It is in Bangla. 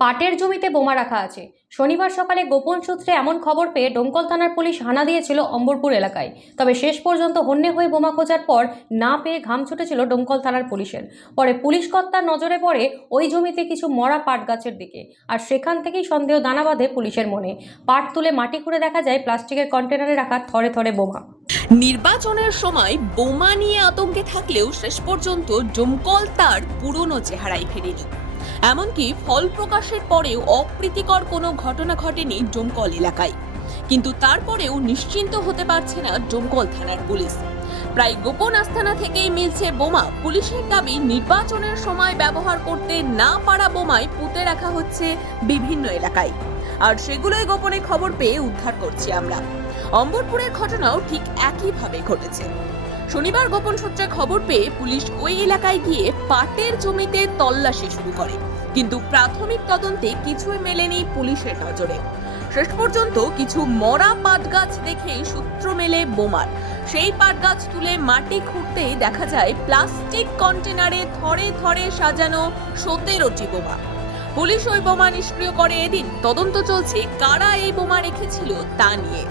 পাটের জমিতে বোমা রাখা আছে। শনিবার সকালে গোপন সূত্রে এমন খবর পেয়ে ডোমকল থানার পুলিশ হানা দিয়েছিল অম্বরপুর এলাকায়। তবে শেষ পর্যন্ত হন্যে হয়ে বোমা খোঁজার পর না পেয়ে ঘাম ছুটেছিল ডোমকল থানার পুলিশের। পরে পুলিশ কর্তার নজরে পড়ে ওই জমিতে কিছু মরা পাট গাছের দিকে, আর সেখান থেকেই সন্দেহ দানা বাঁধে পুলিশের মনে। পাট তুলে মাটি খুঁড়ে দেখা যায় প্লাস্টিকের কন্টেনারে রাখা থরে থরে বোমা। নির্বাচনের সময় বোমা নিয়ে আতঙ্কে থাকলেও শেষ পর্যন্ত ডোমকল তার পুরনো চেহারায় ফেরেনি। এমনকি ফল প্রকাশের পরেও অপ্রীতিকর কোনো ঘটনা ঘটেনি ডোমকল এলাকায়। কিন্তু তারপরেও নিশ্চিন্ত হতে পারছে না ডোমকল থানার পুলিশ। প্রায় গোপন আস্তানা থেকেই মিলছে বোমা। পুলিশের দাবি, নির্বাচনের সময় ব্যবহার করতে না পারা বোমায় পুঁতে রাখা হচ্ছে বিভিন্ন এলাকায়, আর সেগুলোই গোপনে খবর পেয়ে উদ্ধার করছি আমরা। অম্বরপুরের ঘটনাও ঠিক একইভাবে ঘটেছে। শনিবার গোপন সূত্রে খবর পেয়ে পুলিশ ওই এলাকায় গিয়ে পাটের জমিতে তল্লাশি শুরু করে, কিন্তু প্রাথমিক তদন্তে কিছুই মেলেনি পুলিশের নজরে। শেষ পর্যন্ত কিছু মরা পাট গাছ দেখেই সূত্র মেলে বোমার। সেই পাট গাছ তুলে মাটি খুঁড়তে দেখা যায় প্লাস্টিক কন্টেনারে থরে থরে সাজানো 17টি বোমা। পুলিশ ওই বোমা নিষ্ক্রিয় করে এদিন। তদন্ত চলছে কারা এই বোমা রেখেছিল তা নিয়ে।